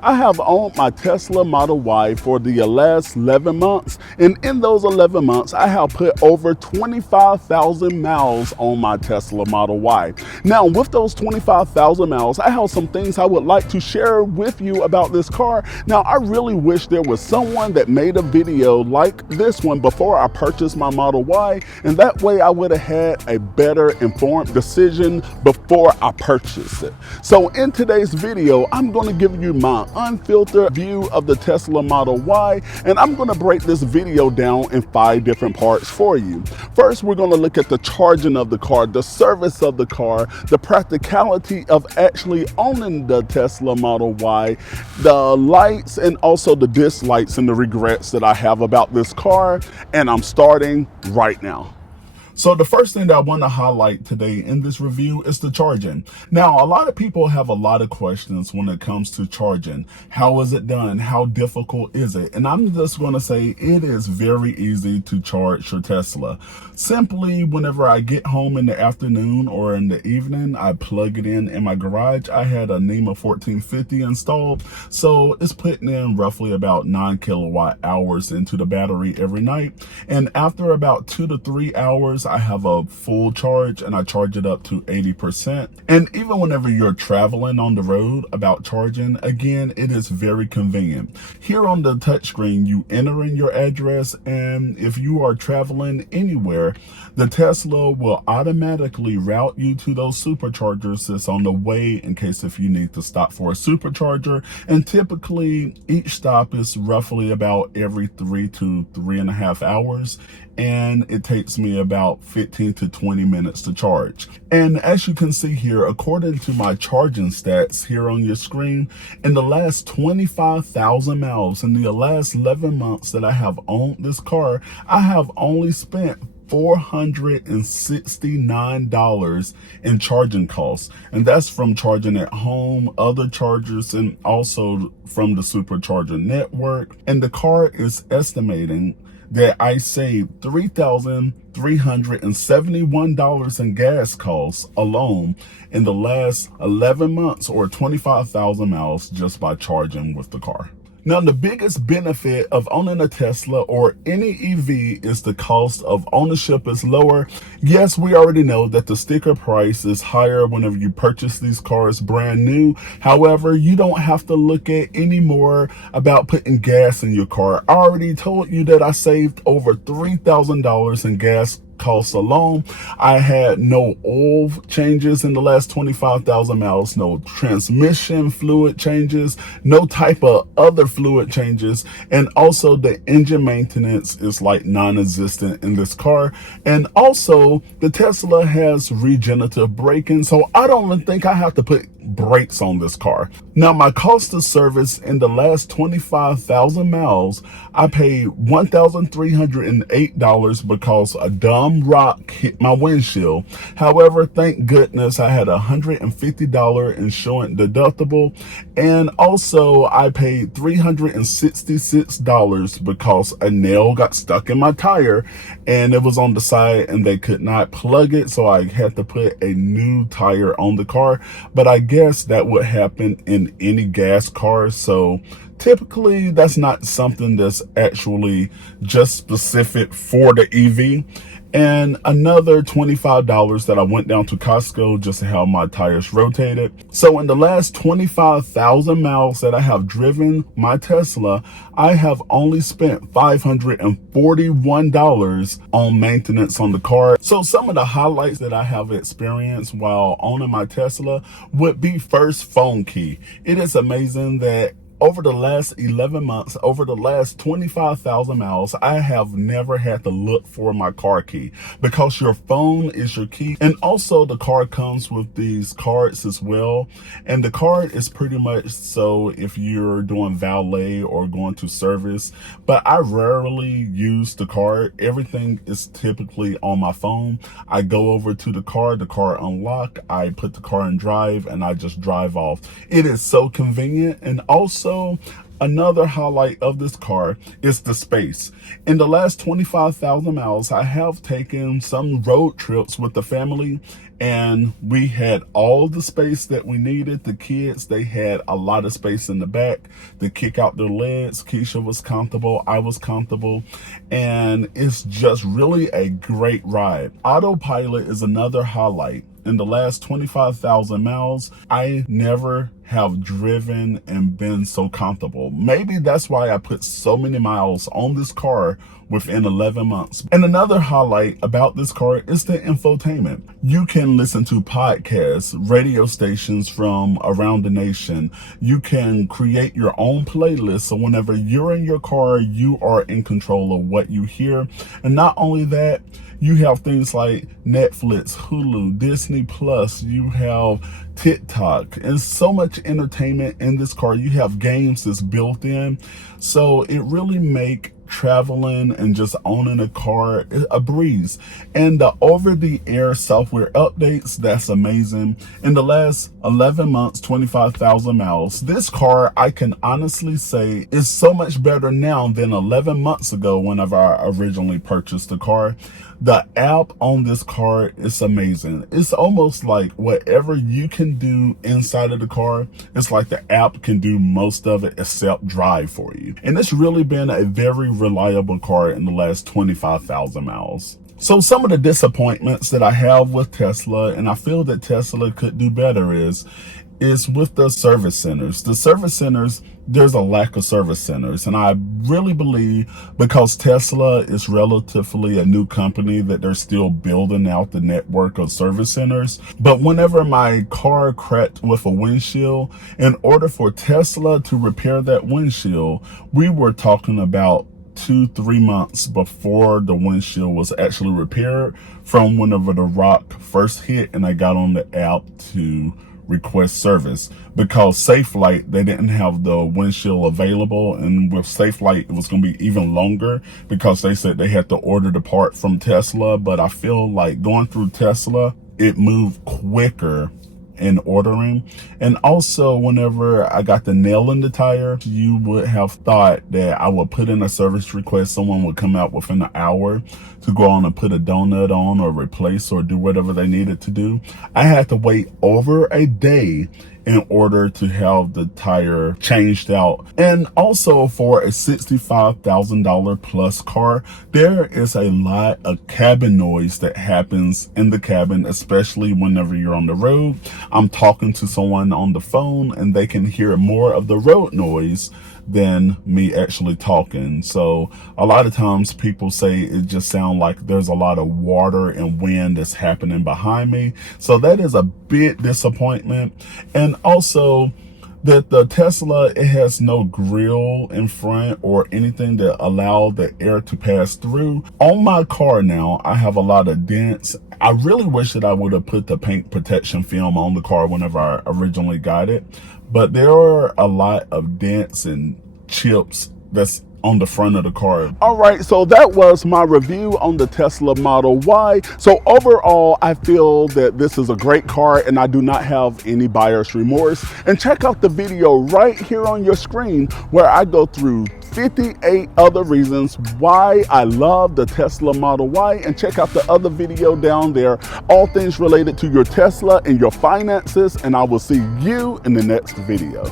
I have owned my Tesla Model Y for the last 11 months, and in those 11 months, I have put over 25,000 miles on my Tesla Model Y. Now, with those 25,000 miles, I have some things I would like to share with you about this car. Now, I really wish there was someone that made a video like this one before I purchased my Model Y, and that way I would have had a better informed decision before I purchased it. So in today's video, I'm going to give you my unfiltered view of the Tesla Model Y, and I'm going to break this video down in 5 different parts for you. First, we're going to look at the charging of the car, the service of the car, the practicality of actually owning the Tesla Model Y, the lights and also the dislikes and the regrets that I have about this car, and I'm starting right now. So the first thing that I want to highlight today in this review is the charging. Now, a lot of people have a lot of questions when it comes to charging. How is it done? How difficult is it? And I'm just going to say it is very easy to charge your Tesla. Simply, whenever I get home in the afternoon or in the evening, I plug it in my garage. I had a NEMA 1450 installed, so it's putting in roughly about 9 kilowatt hours into the battery every night. And after about 2 to 3 hours, I have a full charge and I charge it up to 80%. And even whenever you're traveling on the road about charging, again, it is very convenient. Here on the touchscreen, you enter in your address, and if you are traveling anywhere, the Tesla will automatically route you to those superchargers that's on the way in case if you need to stop for a supercharger. And typically each stop is roughly about every 3 to 3.5 hours. And it takes me about 15 to 20 minutes to charge. And as you can see here, according to my charging stats here on your screen, in the last 25,000 miles, in the last 11 months that I have owned this car, I have only spent $469 in charging costs, and that's from charging at home, other chargers, and also from the supercharger network. And the car is estimating that I saved $3,371 in gas costs alone in the last 11 months or 25,000 miles just by charging with the car. Now, the biggest benefit of owning a Tesla or any EV is the cost of ownership is lower. Yes, we already know that the sticker price is higher whenever you purchase these cars brand new. However, you don't have to look at any more about putting gas in your car. I already told you that I saved over $3,000 in gas costs alone. I had no oil changes in the last 25,000 miles, no transmission fluid changes, no type of other fluid changes, and also the engine maintenance is like non-existent in this car. And also the Tesla has regenerative braking, so I don't even think I have to put brakes on this car. Now, my cost of service in the last 25,000 miles, I paid $1,308 because a dumb rock hit my windshield. However, thank goodness I had a $150 insurance deductible, and also I paid $366 because a nail got stuck in my tire and it was on the side and they could not plug it, so I had to put a new tire on the car. But I guess that would happen in any gas car, so typically that's not something that's actually just specific for the EV. And another $25 that I went down to Costco just to have my tires rotated. So in the last 25,000 miles that I have driven my Tesla, I have only spent $541 on maintenance on the car. So some of the highlights that I have experienced while owning my Tesla would be first, phone key. It is amazing that over the last 11 months, over the last 25,000 miles, I have never had to look for my car key because your phone is your key. And also the car comes with these cards as well. And the card is pretty much so if you're doing valet or going to service, but I rarely use the card. Everything is typically on my phone. I go over to the car unlock, I put the car in drive, and I just drive off. It is so convenient. And also, another highlight of this car is the space. In the last 25,000 miles, I have taken some road trips with the family, and we had all the space that we needed. The kids, they had a lot of space in the back to kick out their legs. Keisha was comfortable, I was comfortable, and it's just really a great ride. Autopilot is another highlight. In the last 25,000 miles, I never have driven and been so comfortable. Maybe that's why I put so many miles on this car within 11 months. And another highlight about this car is the infotainment. You can listen to podcasts, radio stations from around the nation. You can create your own playlist. So whenever you're in your car, you are in control of what you hear. And not only that, you have things like Netflix, Hulu, Disney Plus, you have TikTok, and so much entertainment in this car. You have games that's built in. So it really make traveling and just owning a car a breeze. And the over-the-air software updates, that's amazing. In the last 11 months, 25,000 miles, this car, I can honestly say, is so much better now than 11 months ago whenever I originally purchased the car. The app on this car is amazing. It's almost like whatever you can do inside of the car, it's like the app can do most of it except drive for you. And it's really been a very reliable car in the last 25,000 miles. So some of the disappointments that I have with Tesla, and I feel that Tesla could do better, is with the service centers. The service centers, there's a lack of service centers. And I really believe because Tesla is relatively a new company that they're still building out the network of service centers. But whenever my car cracked with a windshield, in order for Tesla to repair that windshield, we were talking about 2-3 months before the windshield was actually repaired from whenever the rock first hit and I got on the app to request service. Because SafeLight, they didn't have the windshield available, and with SafeLight it was going to be even longer because they said they had to order the part from Tesla. But I feel like going through Tesla, it moved quicker in ordering. And also, whenever I got the nail in the tire, you would have thought that I would put in a service request, someone would come out within an hour to go on and put a donut on or replace or do whatever they needed to do. I had to wait over a day in order to have the tire changed out. And also for a $65,000 plus car, there is a lot of cabin noise that happens in the cabin, especially whenever you're on the road. I'm talking to someone on the phone and they can hear more of the road noise than me actually talking. So a lot of times people say it just sounds like there's a lot of water and wind that's happening behind me. So that is a big disappointment. And also that the Tesla, it has no grill in front or anything that allow the air to pass through. On my car now, I have a lot of dents. I really wish that I would have put the paint protection film on the car whenever I originally got it. But there are a lot of dents and chips that's on the front of the car. All right, so that was my review on the Tesla Model Y. So overall, I feel that this is a great car and I do not have any buyer's remorse. And check out the video right here on your screen where I go through 58 other reasons why I love the Tesla Model Y, and check out the other video down there, all things related to your Tesla and your finances, and I will see you in the next video.